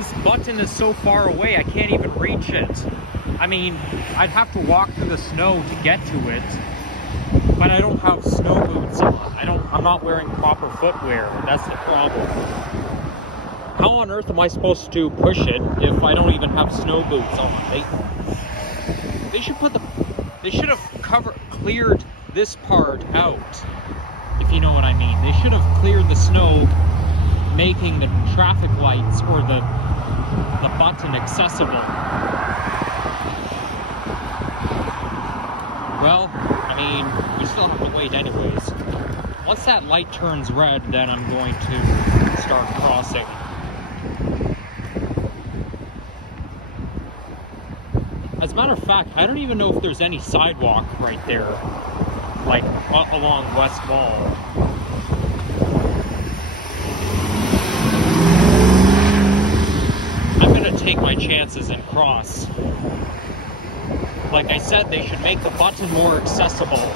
This button is so far away, I can't even reach it. I mean, I'd have to walk through the snow to get to it, but I don't have snow boots on. I'm not wearing proper footwear. That's the problem. How on earth am I supposed to push it if I don't even have snow boots on? They should have cleared this part out, if you know what I mean. They should have cleared the snow, making the traffic lights or the button accessible. Well, I mean, we still have to wait anyways. Once that light turns red, then I'm going to start crossing. As a matter of fact, I don't even know if there's any sidewalk right there, like along West Mall. I'm gonna take my chances and cross. Like I said, they should make the button more accessible.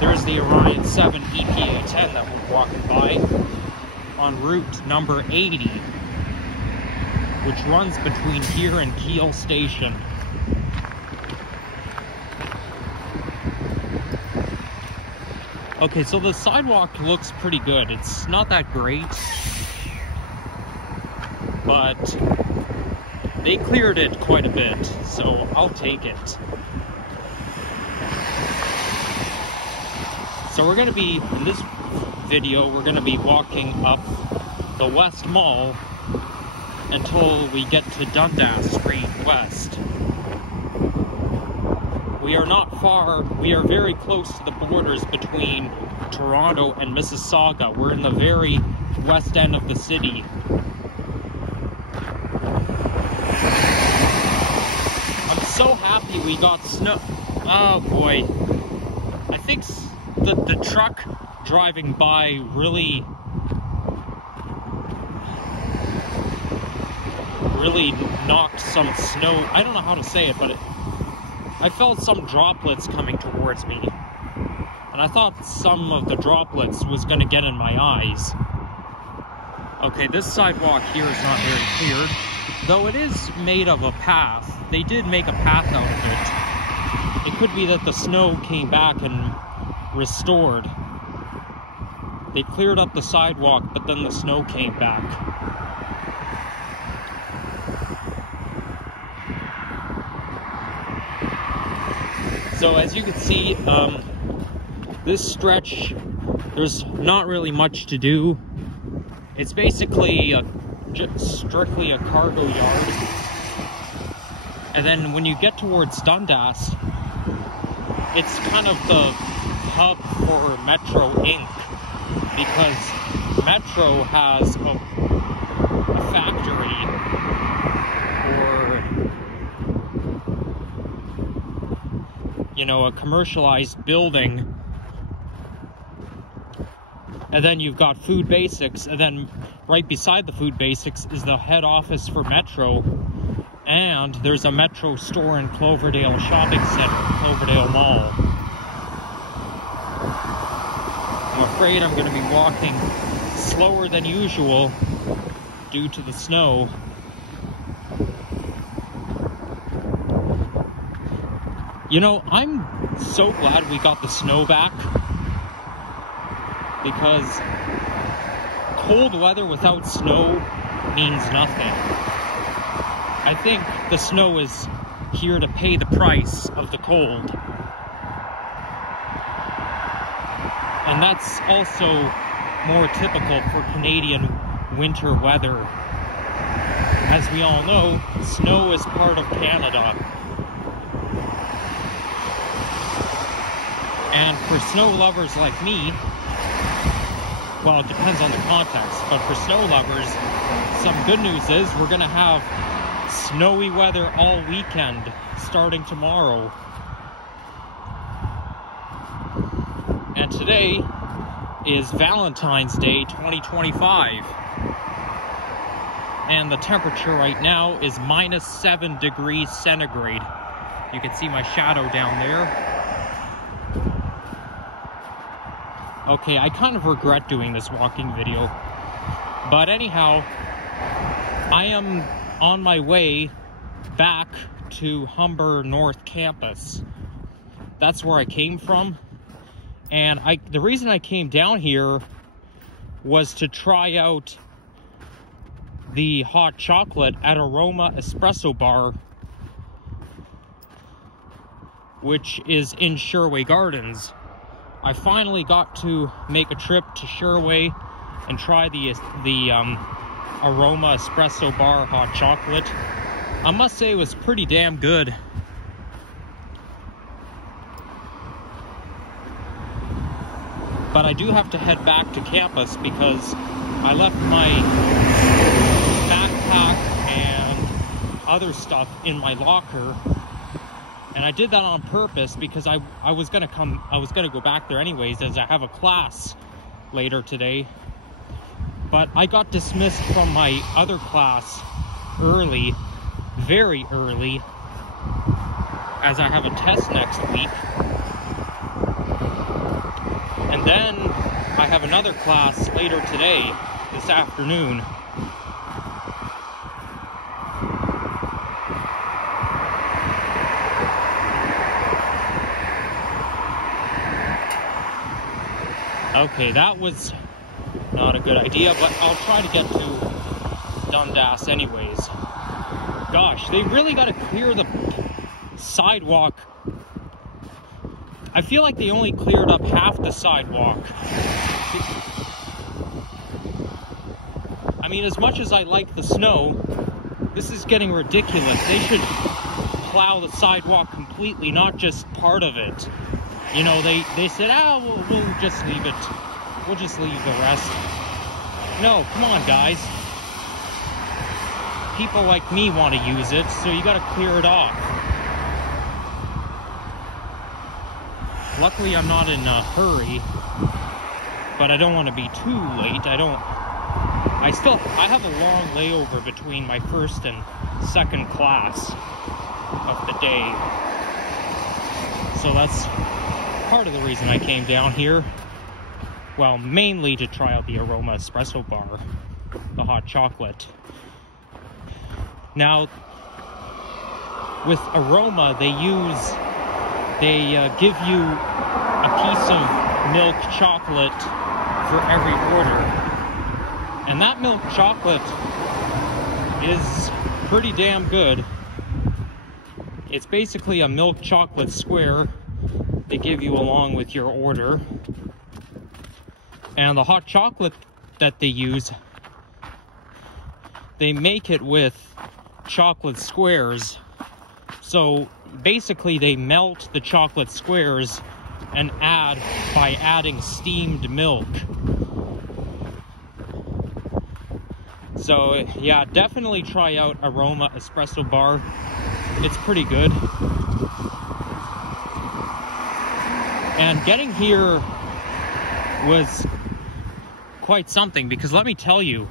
There's the Orion 7 EPA 10 that we're walking by on route number 80, which runs between here and Kiel Station. Okay, so the sidewalk looks pretty good. It's not that great, but they cleared it quite a bit, so I'll take it. So we're gonna be, in this video, we're gonna be walking up the West Mall until we get to Dundas Street West. We are not far, we are very close to the borders between Toronto and Mississauga. We're in the very west end of the city. I'm so happy we got snow. Oh boy. I think the truck driving by really knocked some snow. I don't know how to say it, but I felt some droplets coming towards me. And I thought some of the droplets was going to get in my eyes. Okay, this sidewalk here is not very cleared, though it is made of a path. They did make a path out of it. It could be that the snow came back and restored. They cleared up the sidewalk, but then the snow came back. So as you can see, this stretch, there's not really much to do. It's basically strictly a cargo yard. And then when you get towards Dundas, it's kind of the hub for Metro Inc. Because Metro has a factory or, you know, a commercialized building. And then you've got Food Basics, and then right beside the Food Basics is the head office for Metro. And there's a Metro store in Cloverdale Shopping Center, Cloverdale Mall. I'm afraid I'm going to be walking slower than usual due to the snow. You know, I'm so glad we got the snow back, because cold weather without snow means nothing. I think the snow is here to pay the price of the cold. And that's also more typical for Canadian winter weather. As we all know, snow is part of Canada. And for snow lovers like me, well, it depends on the context, but for snow lovers, some good news is we're going to have snowy weather all weekend, starting tomorrow. And today is Valentine's Day 2025. And the temperature right now is -7 degrees centigrade. You can see my shadow down there. Okay, I kind of regret doing this walking video. But anyhow, I am on my way back to Humber North Campus. That's where I came from. And the reason I came down here was to try out the hot chocolate at Aroma Espresso Bar, which is in Sherway Gardens. I finally got to make a trip to Sherway and try the Aroma Espresso Bar hot chocolate. I must say it was pretty damn good. But I do have to head back to campus because I left my backpack and other stuff in my locker. And I did that on purpose because I was gonna go back there anyways, as I have a class later today. But I got dismissed from my other class early, very early, as I have a test next week. And then I have another class later today, this afternoon. Okay, that was not a good idea, but I'll try to get to Dundas anyways. Gosh, they really got to clear the sidewalk. I feel like they only cleared up half the sidewalk. I mean, as much as I like the snow, this is getting ridiculous. They should plow the sidewalk completely, not just part of it. You know, they said, we'll just leave it. We'll just leave the rest. No, come on, guys. People like me want to use it, so you got to clear it off. Luckily, I'm not in a hurry, but I don't want to be too late. I have a long layover between my first and second class of the day. So that's part of the reason I came down here. Well, mainly to try out the Aroma Espresso Bar, the hot chocolate. Now, with Aroma, they give you a piece of milk chocolate for every order. And that milk chocolate is pretty damn good. It's basically a milk chocolate square they give you along with your order. And the hot chocolate that they use, they make it with chocolate squares. So basically they melt the chocolate squares and add by adding steamed milk. So yeah, definitely try out Aroma Espresso Bar. It's pretty good. And getting here was quite something, because let me tell you,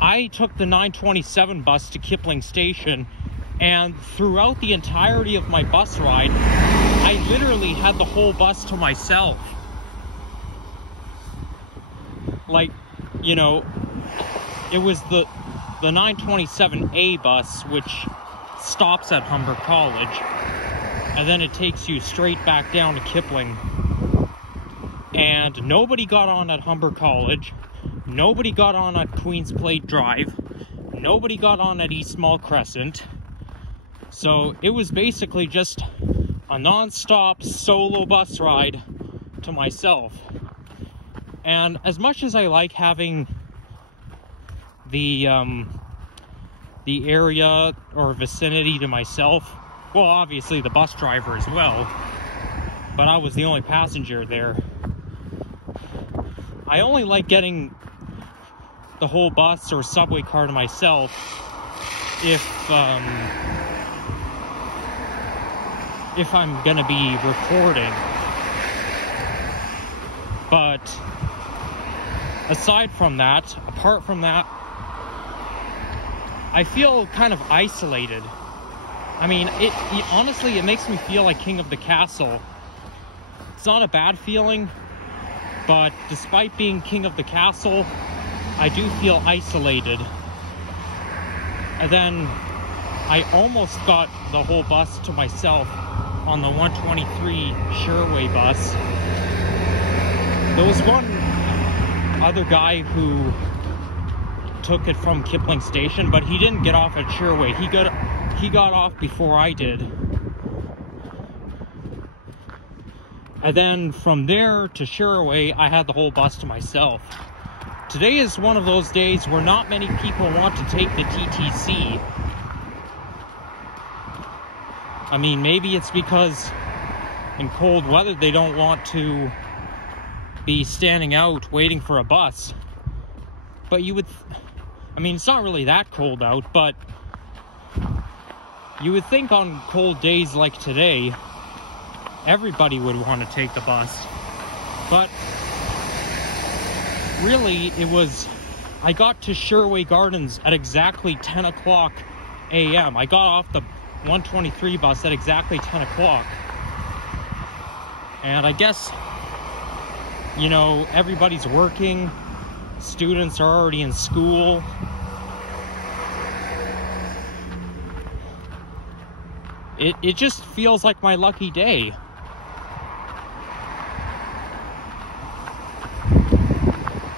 I took the 927 bus to Kipling Station, and throughout the entirety of my bus ride, I literally had the whole bus to myself. Like, you know, it was the 927A bus, which stops at Humber College, and then it takes you straight back down to Kipling. And nobody got on at Humber College, nobody got on at Queen's Plate Drive, nobody got on at East Mall Crescent. So it was basically just a non-stop solo bus ride to myself. And as much as I like having the area or vicinity to myself, well, obviously the bus driver as well, but I was the only passenger there. I only like getting the whole bus or subway car to myself if I'm gonna be recording. But aside from that, apart from that, I feel kind of isolated. I mean, honestly, it makes me feel like king of the castle. It's not a bad feeling, but despite being king of the castle, I do feel isolated. And then I almost got the whole bus to myself on the 123 Sherway bus. There was one other guy who took it from Kipling Station, but he didn't get off at Sherway. He got off before I did. And then from there to Sherway, I had the whole bus to myself. Today is one of those days where not many people want to take the TTC. I mean, maybe it's because in cold weather they don't want to be standing out waiting for a bus. But you would, I mean, it's not really that cold out, but you would think on cold days like today, everybody would want to take the bus. But really, I got to Sherway Gardens at exactly 10 o'clock a.m. I got off the 123 bus at exactly 10 o'clock. And I guess, you know, everybody's working, students are already in school. It just feels like my lucky day.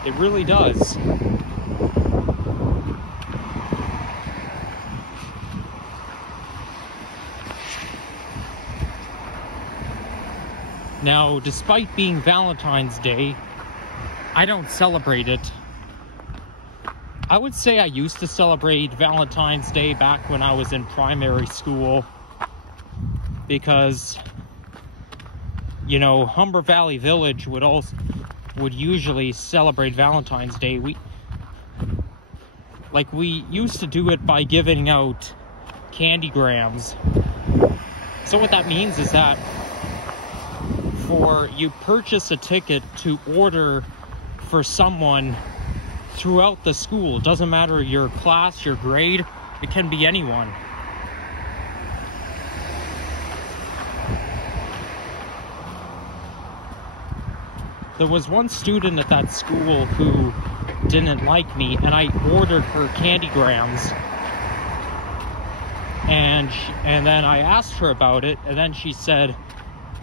It really does. Now, despite being Valentine's Day, I don't celebrate it. I would say I used to celebrate Valentine's Day back when I was in primary school, because, you know, Humber Valley Village would usually celebrate Valentine's Day. We used to do it by giving out candygrams. So what that means is that you purchase a ticket to order for someone throughout the school. It doesn't matter your class, your grade, it can be anyone. There was one student at that school who didn't like me, and I ordered her candygrams. And then I asked her about it, and then she said,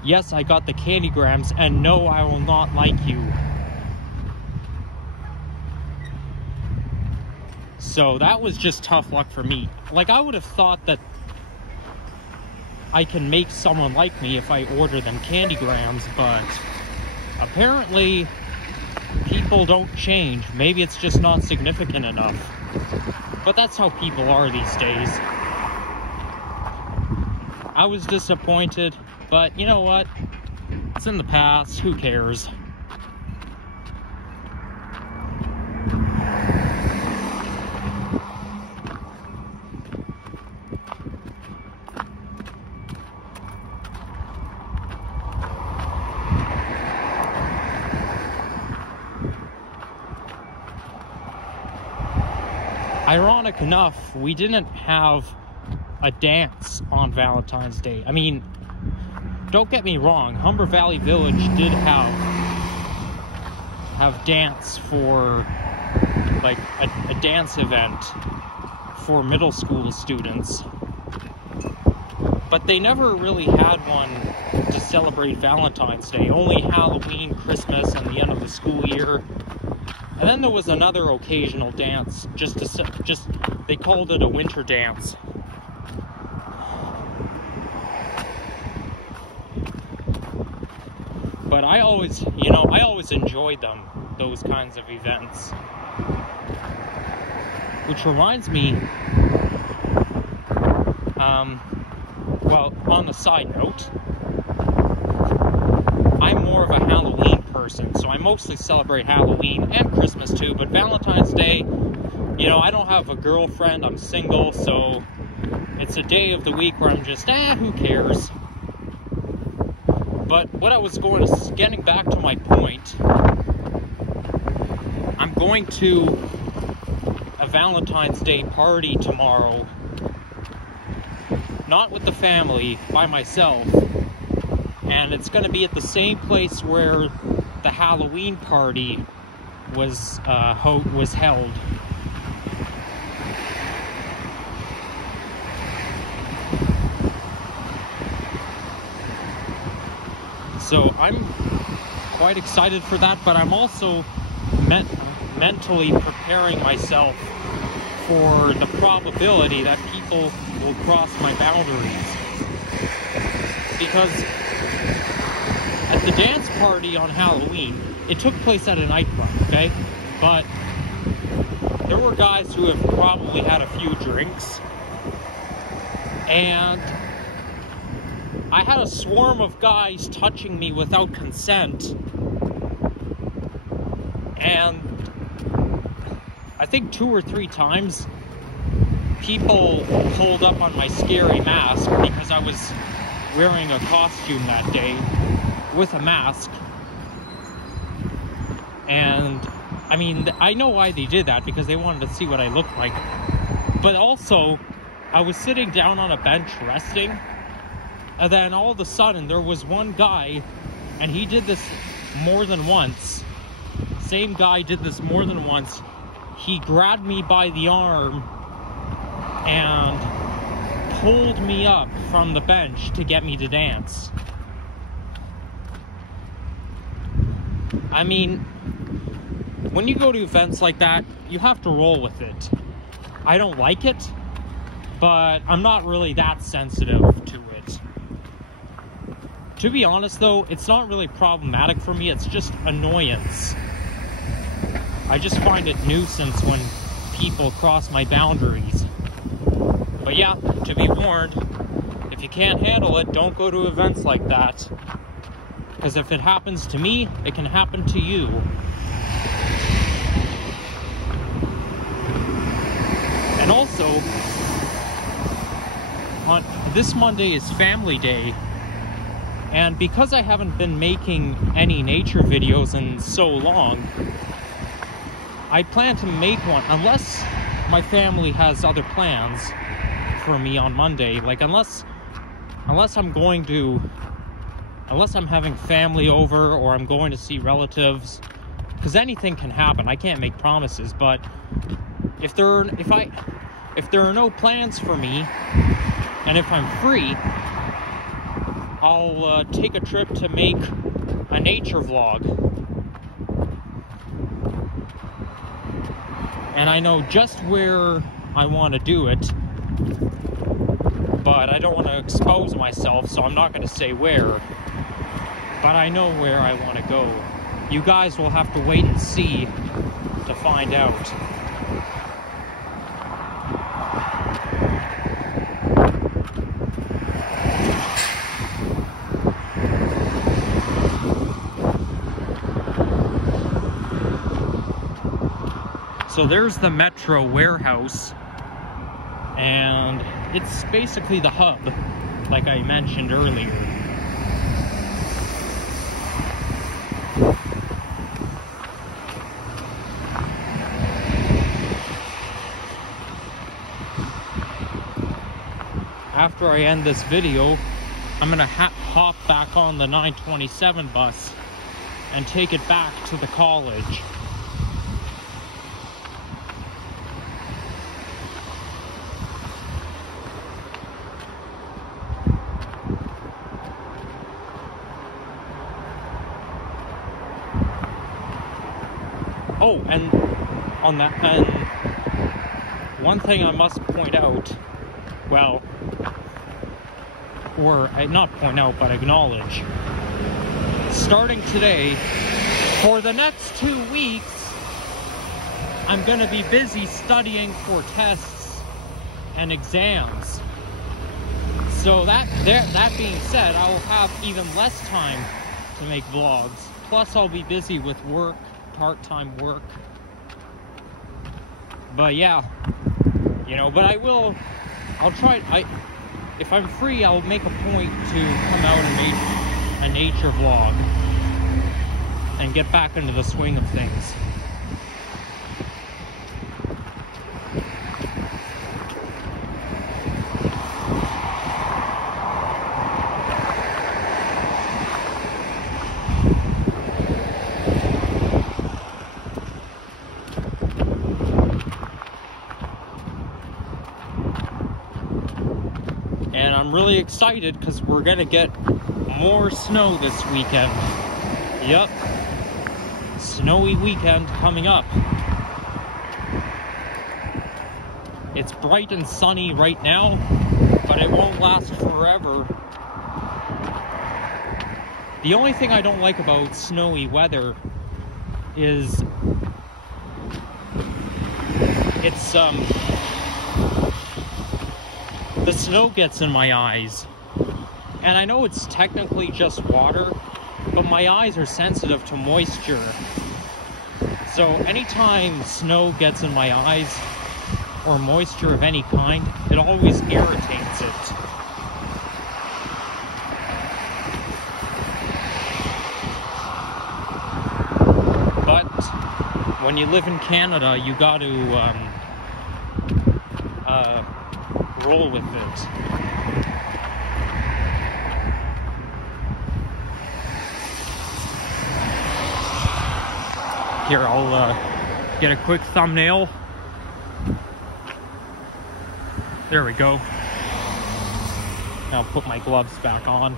"Yes, I got the candygrams, and no, I will not like you." So that was just tough luck for me. Like, I would have thought that I can make someone like me if I order them candygrams, but apparently people don't change. Maybe it's just not significant enough. But that's how people are these days. I was disappointed, but you know what? It's in the past. Who cares? Ironic enough, we didn't have a dance on Valentine's Day. I mean, don't get me wrong, Humber Valley Village did have dance for, like, a dance event for middle school students. But they never really had one to celebrate Valentine's Day. Only Halloween, Christmas, and the end of the school year. And then there was another occasional dance, they called it a winter dance. But I always enjoyed those kinds of events. Which reminds me, well, on a side note, I'm more of a Halloween person, so I mostly celebrate Halloween and Christmas too, but Valentine's Day, you know, I don't have a girlfriend, I'm single, so it's a day of the week where I'm just, who cares? But what I was getting back to my point, I'm going to a Valentine's Day party tomorrow, not with the family, by myself. And it's going to be at the same place where the Halloween party was held. So I'm quite excited for that, but I'm also mentally preparing myself for the probability that people will cross my boundaries. Because at the dance party on Halloween, it took place at a nightclub, okay? But there were guys who have probably had a few drinks, and I had a swarm of guys touching me without consent, and I think 2 or 3 times people pulled up on my scary mask because I was wearing a costume that day with a mask. And I mean, I know why they did that, because they wanted to see what I looked like. But also, I was sitting down on a bench resting, and then all of a sudden there was one guy, and he did this more than once. Same guy did this more than once. He grabbed me by the arm and pulled me up from the bench to get me to dance. I mean, when you go to events like that, you have to roll with it. I don't like it, but I'm not really that sensitive to it. To be honest though, it's not really problematic for me, it's just annoyance. I just find it nuisance when people cross my boundaries. But yeah, to be warned, if you can't handle it, don't go to events like that. Because if it happens to me, it can happen to you. And also, this Monday is Family Day, and because I haven't been making any nature videos in so long, I plan to make one, unless my family has other plans for me on Monday. Like, unless I'm having family over, or I'm going to see relatives, because anything can happen. I can't make promises, but if there are no plans for me, and if I'm free, I'll take a trip to make a nature vlog. And I know just where I want to do it, but I don't want to expose myself, so I'm not going to say where. But I know where I want to go. You guys will have to wait and see to find out. So there's the Metro warehouse, and it's basically the hub, like I mentioned earlier. After I end this video, I'm gonna hop back on the 927 bus and take it back to the college. Oh, and on that, and one thing I must point out, well, or not point out, but acknowledge. Starting today, for the next 2 weeks, I'm going to be busy studying for tests and exams. So that being said, I will have even less time to make vlogs. Plus, I'll be busy with work, part-time work. But yeah, you know, but I'll try, if I'm free, I'll make a point to come out and make a nature vlog and get back into the swing of things. And I'm really excited because we're gonna get more snow this weekend. Yep. Snowy weekend coming up. It's bright and sunny right now, but it won't last forever. The only thing I don't like about snowy weather is it's the snow gets in my eyes. And I know it's technically just water, but my eyes are sensitive to moisture. So anytime snow gets in my eyes, or moisture of any kind, it always irritates it. But when you live in Canada, you got to roll with it. Here, I'll get a quick thumbnail. There we go. Now put my gloves back on.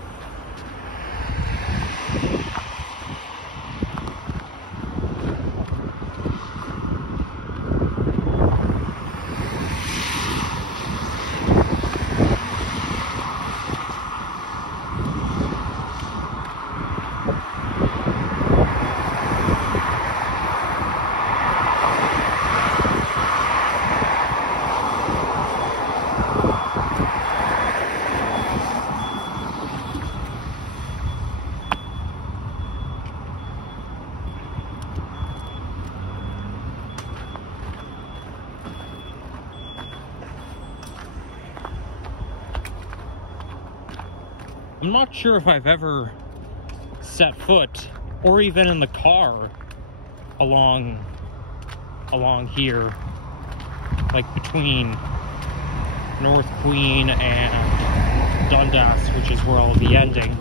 I'm not sure if I've ever set foot, or even in the car, along here, like between North Queen and Dundas, which is where I'll be ending.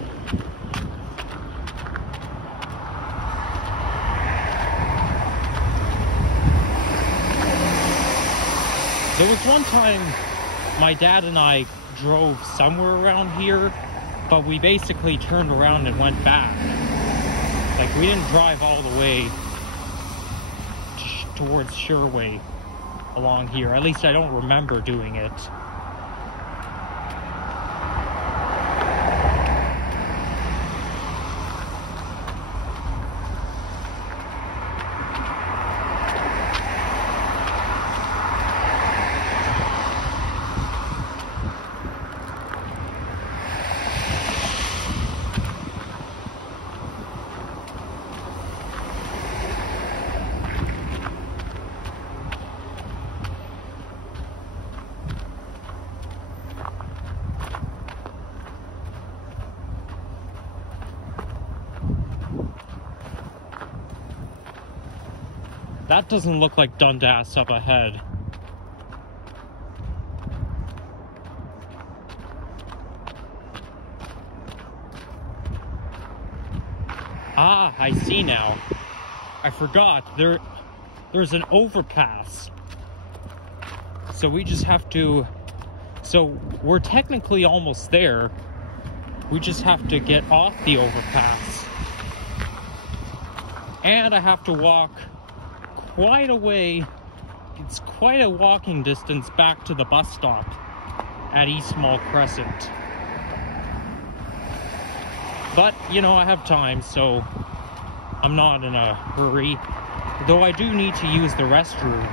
There was one time my dad and I drove somewhere around here, but we basically turned around and went back. Like, we didn't drive all the way towards Sherway along here. At least I don't remember doing it. That doesn't look like Dundas up ahead. Ah, I see now. I forgot. There's an overpass. So we just have to... So we're technically almost there. We just have to get off the overpass. And I have to walk quite a way. It's quite a walking distance back to the bus stop at East Mall Crescent. But, you know, I have time, so I'm not in a hurry. Though I do need to use the restroom.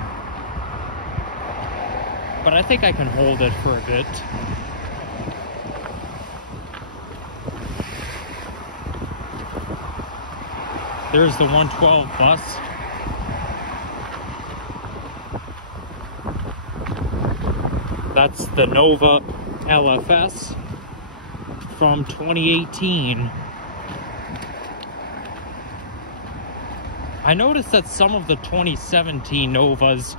But I think I can hold it for a bit. There's the 112 bus. That's the Nova LFS from 2018. I noticed that some of the 2017 Novas,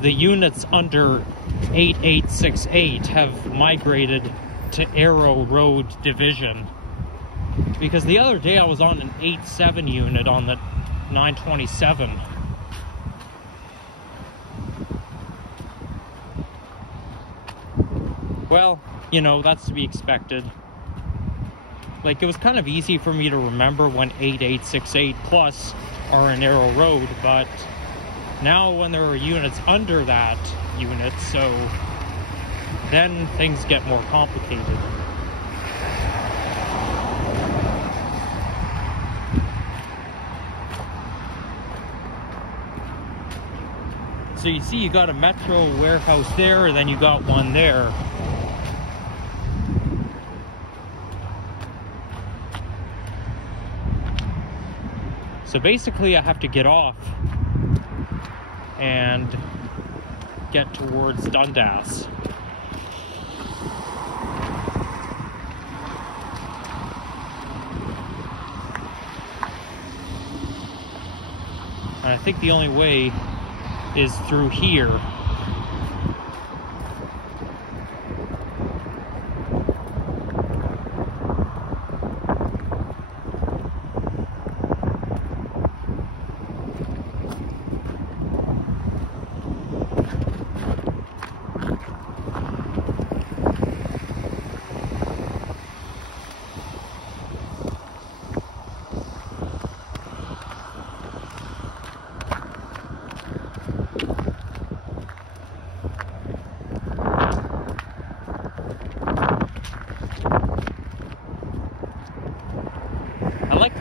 the units under 8868 have migrated to Arrow Road Division. Because the other day I was on an 87 unit on the 927. Well, you know, that's to be expected. like, it was kind of easy for me to remember when 8868 plus are a narrow road, but now when there are units under that unit, so then things get more complicated. So you see, you got a Metro warehouse there, and then you got one there. So basically I have to get off and get towards Dundas. And I think the only way is through here.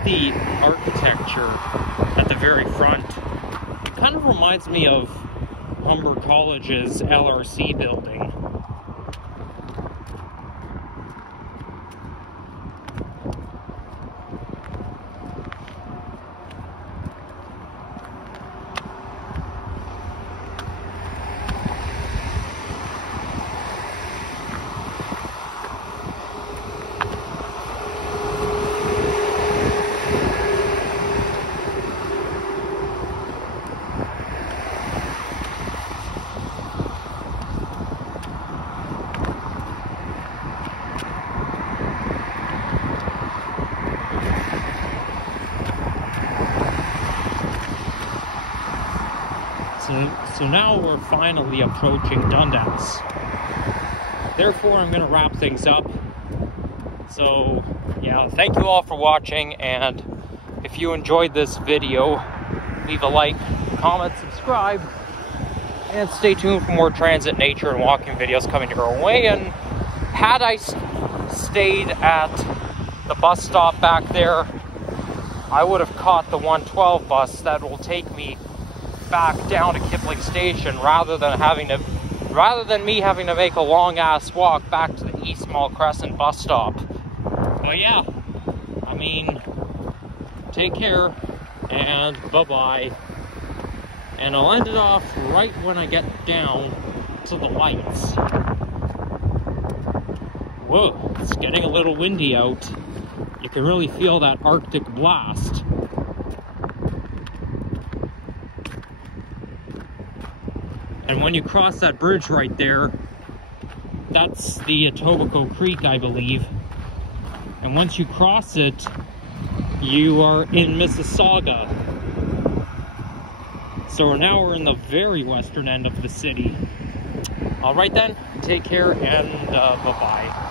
The architecture at the very front, it kind of reminds me of Humber College's LRC building. So now we're finally approaching Dundas. Therefore, I'm going to wrap things up. So, yeah, thank you all for watching, and if you enjoyed this video, leave a like, comment, subscribe, and stay tuned for more transit, nature, and walking videos coming your way. And had I stayed at the bus stop back there, I would have caught the 112 bus that will take me back down to Kipling Station rather than me having to make a long ass walk back to the East Mall Crescent bus stop. But yeah, I mean, take care and bye-bye. And I'll end it off right when I get down to the lights. Whoa, it's getting a little windy out. You can really feel that Arctic blast. And when you cross that bridge right there, that's the Etobicoke Creek, I believe. And once you cross it, you are in Mississauga. So now we're in the very western end of the city. Alright then, take care and bye-bye.